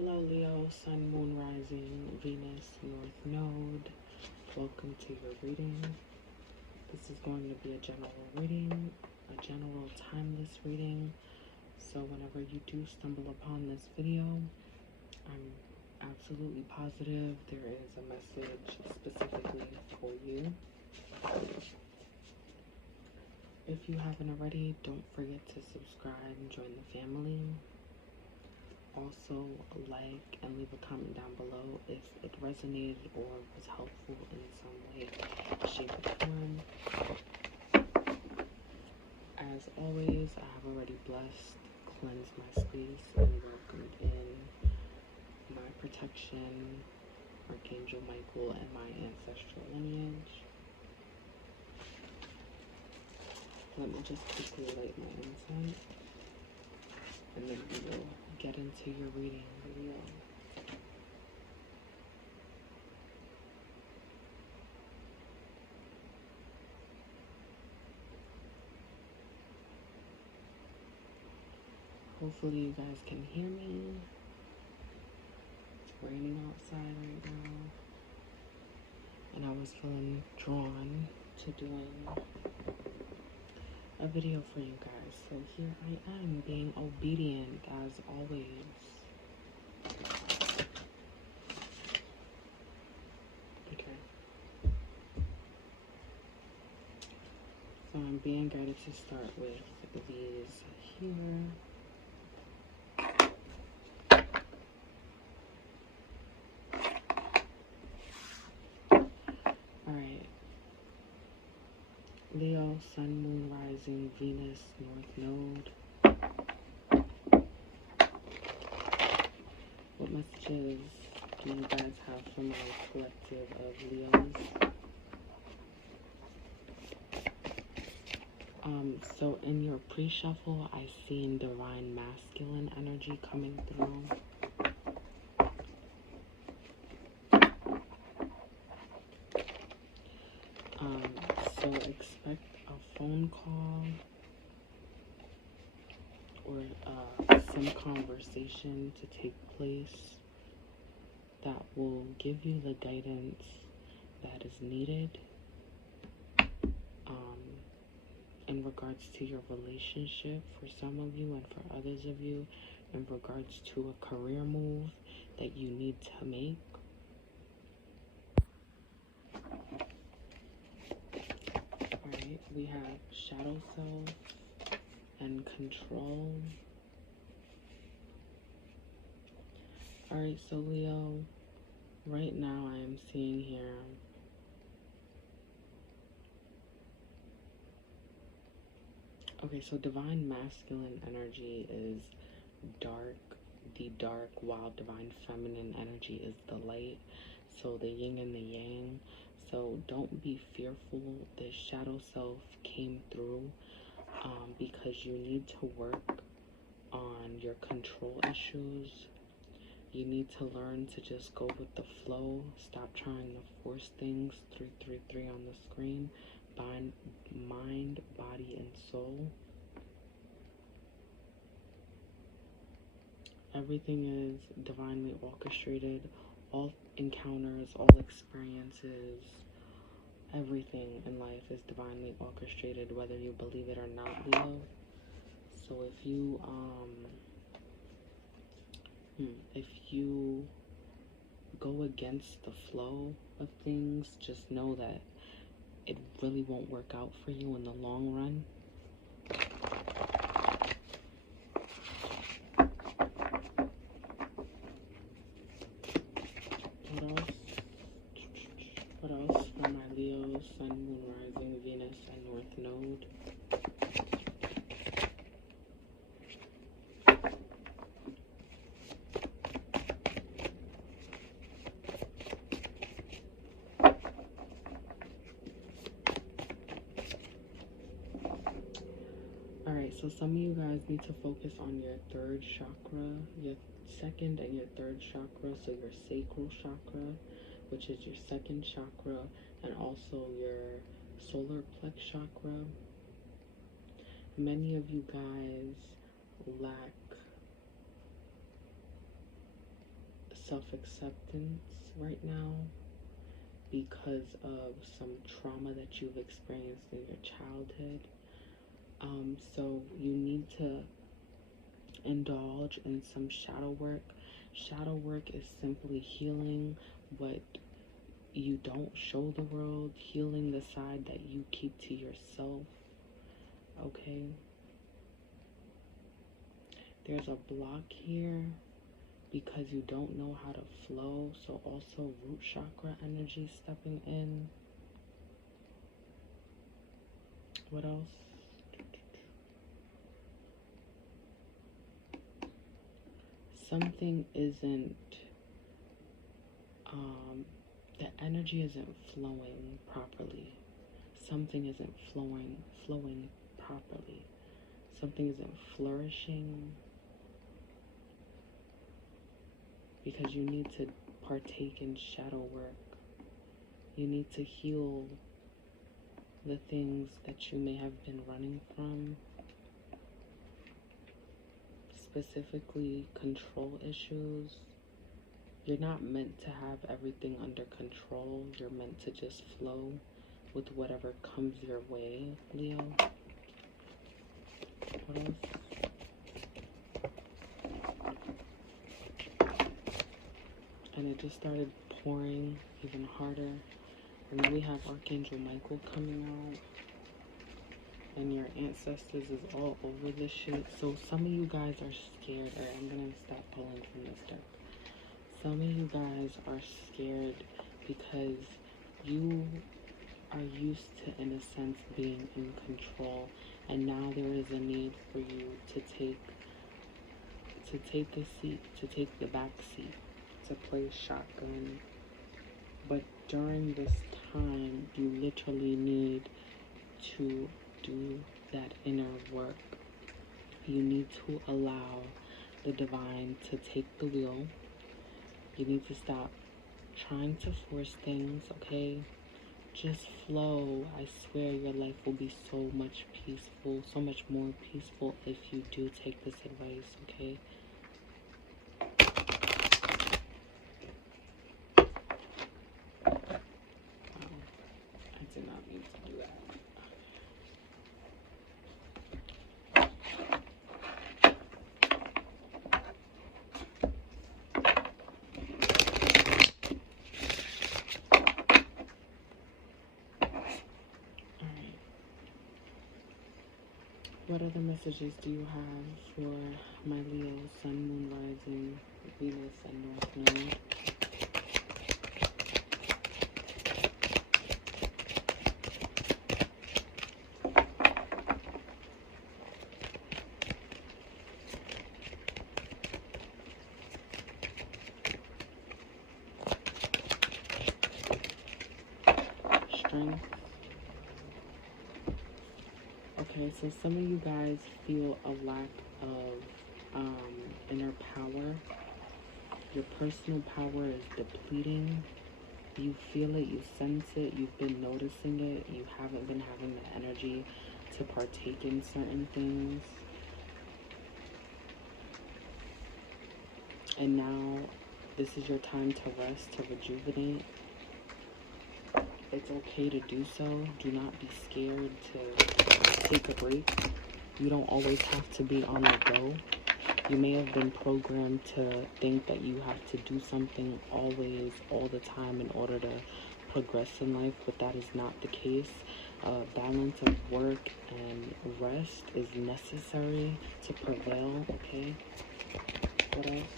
Hello Leo, Sun, Moon, Rising, Venus, North Node. Welcome to your reading. This is going to be a general reading, a general timeless reading. So whenever you do stumble upon this video, I'm absolutely positive there is a message specifically for you. If you haven't already, don't forget to subscribe and join the family. Also, like and leave a comment down below if it resonated or was helpful in some way, shape, or form. As always, I have already blessed, cleansed my space, and welcomed in my protection, Archangel Michael, and my ancestral lineage. Let me just quickly light my incense, and then we will get into your reading, Leo. Hopefully you guys can hear me. It's raining outside right now, and I was feeling drawn to doing a video for you guys. So here I am, being obedient as always. Okay. So I'm being guided to start with these here. Alright. Leo, Sun, Moon, Rising, Venus, North Node. What messages do you guys have for my collective of Leos? So in your pre-shuffle, I seen divine masculine energy coming through. So expect a phone call or some conversation to take place that will give you the guidance that is needed in regards to your relationship for some of you, and for others of you in regards to a career move that you need to make. Alright, we have shadow self and control. Alright, so Leo, right now I am seeing here okay, so divine masculine energy is dark, the dark, while divine feminine energy is the light. So the yin and the yang. So don't be fearful. The shadow self came through because you need to work on your control issues. You need to learn to just go with the flow. Stop trying to force things. 333 on the screen. Mind, body, and soul. Everything is divinely orchestrated. All encounters, all experiences, everything in life is divinely orchestrated, whether you believe it or not, Leo. So if you go against the flow of things, just know that it really won't work out for you in the long run. What else for my Leo, Sun, Moon, Rising, Venus, and North Node? Alright, so some of you guys need to focus on your third chakra, your second and your third chakra. So your sacral chakra, which is your second chakra, and also your solar plex chakra. Many of you guys lack self-acceptance right now because of some trauma that you've experienced in your childhood. So you need to indulge in some shadow work. Shadow work is simply healing what you don't show the world, healing the side that you keep to yourself. Okay? There's a block here because you don't know how to flow. So also root chakra energy stepping in. What else? Something isn't, the energy isn't flowing properly. Something isn't flowing properly. Something isn't flourishing because you need to partake in shadow work. You need to heal the things that you may have been running from, specifically control issues. You're not meant to have everything under control. You're meant to just flow with whatever comes your way, Leo. What else? And it just started pouring even harder. And then we have Archangel Michael coming out. And your ancestors is all over this shit. So some of you guys are scared. Alright, I'm gonna stop pulling from this deck. Some of you guys are scared because you are used to, in a sense, being in control, and now there is a need for you to take the seat, to take the back seat, to play shotgun. But during this time, you literally need to do that inner work. You need to allow the divine to take the wheel. You need to stop trying to force things, okay? Just flow. I swear your life will be so much peaceful, so much more peaceful if you do take this advice, okay? I did not mean to do that. What other messages do you have for my Leo, Sun, Moon, Rising, Venus, and North Node? Strength. Okay, so some of you guys feel a lack of inner power. Your personal power is depleting. You feel it, you sense it, you've been noticing it, you haven't been having the energy to partake in certain things. And now this is your time to rest, to rejuvenate. It's okay to do so. Do not be scared to take a break. You don't always have to be on the go. You may have been programmed to think that you have to do something always, all the time in order to progress in life, but that is not the case. Balance of work and rest is necessary to prevail, okay? What else?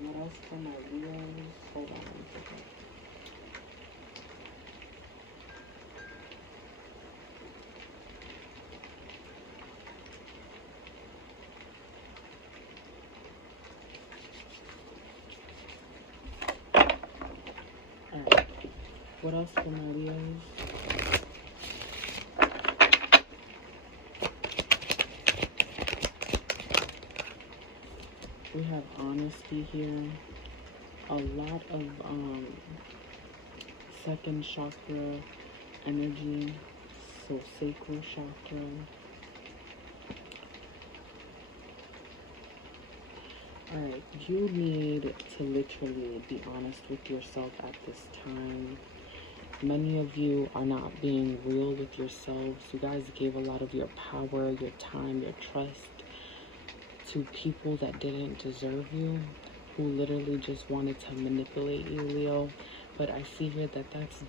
What else for my Leos? Hold on one second. Alright. What else for my Leos? We have honesty here. A lot of second chakra energy, so sacral chakra. Alright, you need to literally be honest with yourself at this time. Many of you are not being real with yourselves. You guys gave a lot of your power, your time, your trust to people that didn't deserve you, who literally just wanted to manipulate you, Leo. But I see here that that's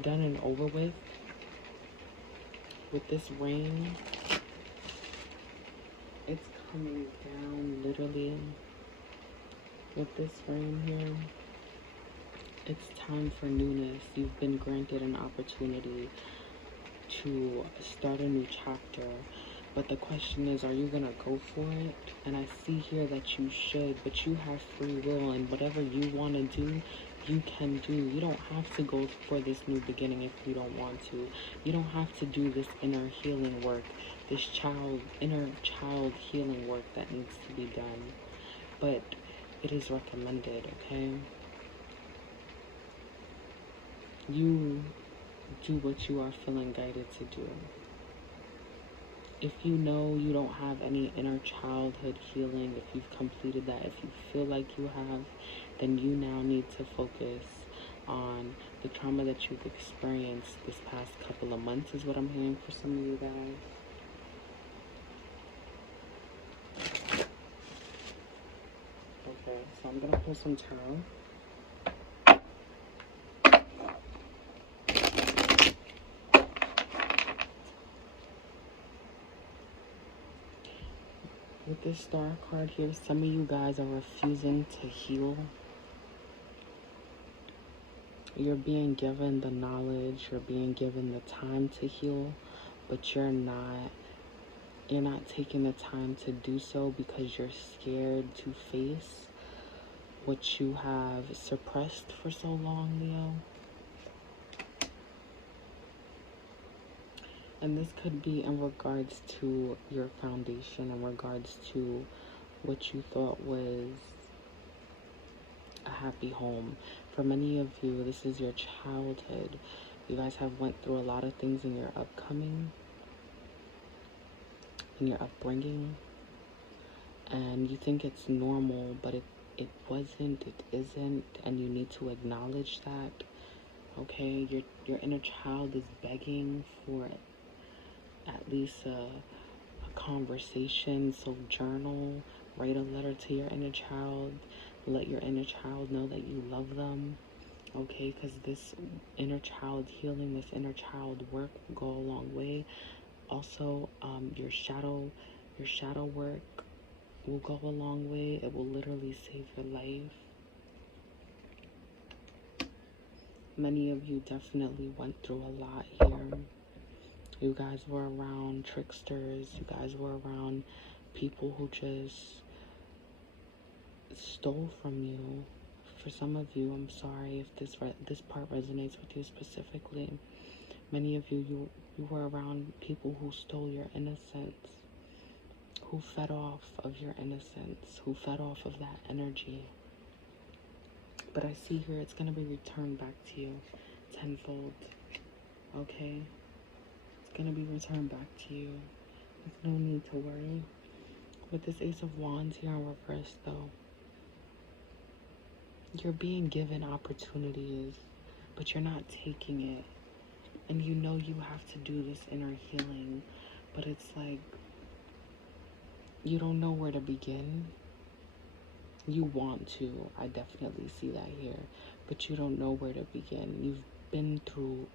done and over with. With this rain, it's coming down literally. With this rain here, it's time for newness. You've been granted an opportunity to start a new chapter. But the question is, are you going to go for it? And I see here that you should, but you have free will, and whatever you want to do, you can do. You don't have to go for this new beginning if you don't want to. You don't have to do this inner healing work, this inner child healing work that needs to be done. But it is recommended, okay? You do what you are feeling guided to do. If you know you don't have any inner childhood healing, if you've completed that, if you feel like you have, then you now need to focus on the trauma that you've experienced this past couple of months, is what I'm hearing for some of you guys. Okay, so I'm gonna pull some tarot. With this star card here, some of you guys are refusing to heal. You're being given the knowledge, you're being given the time to heal, but you're not taking the time to do so because you're scared to face what you have suppressed for so long, Leo. And this could be in regards to your foundation, in regards to what you thought was a happy home. For many of you, this is your childhood. You guys have went through a lot of things in your upbringing, and you think it's normal, but it wasn't, it isn't, and you need to acknowledge that. Okay, your inner child is begging for at least a conversation. So journal, write a letter to your inner child, let your inner child know that you love them. Okay, because this inner child healing, this inner child work will go a long way. Also, your shadow work will go a long way. It will literally save your life. Many of you definitely went through a lot here. You guys were around tricksters. You guys were around people who just stole from you. For some of you, I'm sorry if this part resonates with you specifically. Many of you were around people who stole your innocence, who fed off of your innocence, who fed off of that energy. But I see here it's going to be returned back to you tenfold. Okay? It's going to be returned back to you. There's no need to worry. With this Ace of Wands here in reverse, though, you're being given opportunities, but you're not taking it. And you know you have to do this inner healing, but it's like you don't know where to begin. You want to, I definitely see that here, but you don't know where to begin. You've been through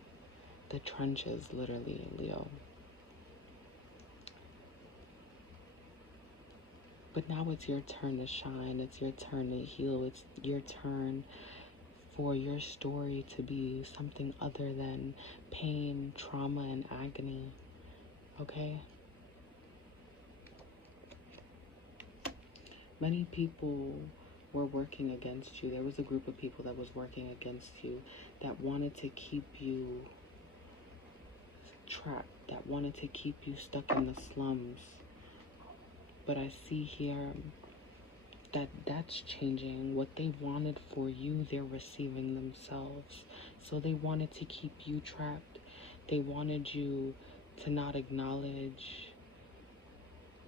the trenches, literally, Leo. But now it's your turn to shine. It's your turn to heal. It's your turn for your story to be something other than pain, trauma, and agony. Okay? Many people were working against you. There was a group of people that was working against you, that wanted to keep you trapped, that wanted to keep you stuck in the slums. But I see here that that's changing. What they wanted for you, they're receiving themselves. So they wanted to keep you trapped. They wanted you to not acknowledge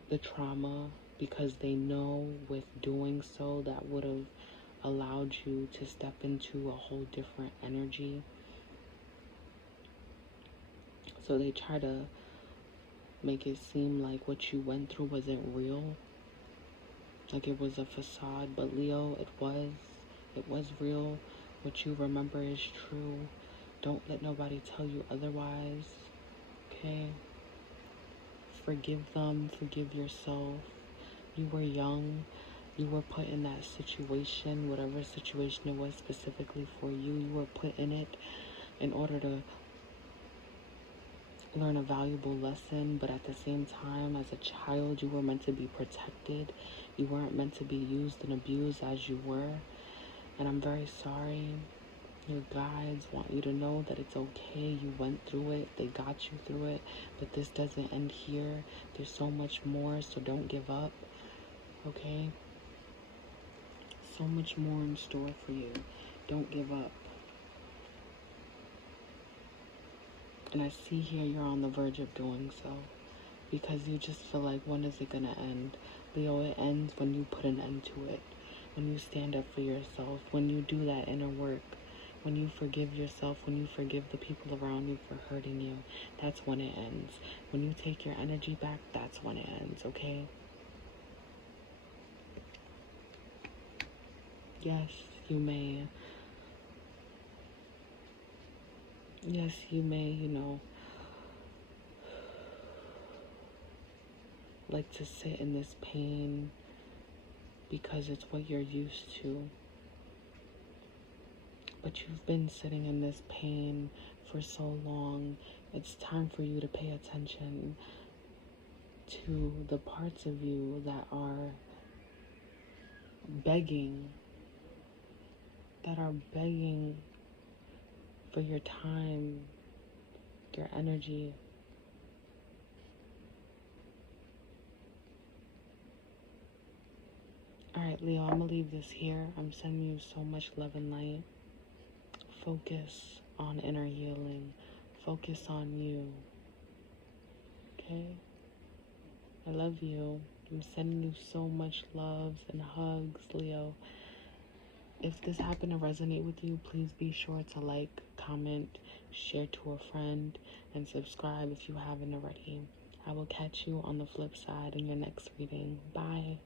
the trauma because they know with doing so that would have allowed you to step into a whole different energy. So they try to make it seem like what you went through wasn't real, like it was a facade. But Leo, it was real. What you remember is true. Don't let nobody tell you otherwise. Okay? Forgive them, forgive yourself. You were young. You were put in that situation, whatever situation it was specifically for you. You were put in it in order to learn a valuable lesson, but at the same time, as a child, you were meant to be protected. You weren't meant to be used and abused as you were. And I'm very sorry. Your guides want you to know that it's okay. You went through it. They got you through it. But this doesn't end here. There's so much more, so don't give up. Okay? So much more in store for you. Don't give up. And I see here you're on the verge of doing so, because you just feel like, when is it gonna end? Leo, it ends when you put an end to it. When you stand up for yourself. When you do that inner work. When you forgive yourself. When you forgive the people around you for hurting you. That's when it ends. When you take your energy back, that's when it ends, okay? Yes, you may. Yes, you may, like to sit in this pain because it's what you're used to. But you've been sitting in this pain for so long. It's time for you to pay attention to the parts of you that are begging, for your time, your energy. Alright, Leo, I'm gonna leave this here. I'm sending you so much love and light. Focus on inner healing. Focus on you. Okay? I love you. I'm sending you so much love and hugs, Leo. If this happened to resonate with you, please be sure to like, comment, share to a friend, and subscribe if you haven't already. I will catch you on the flip side in your next reading. Bye.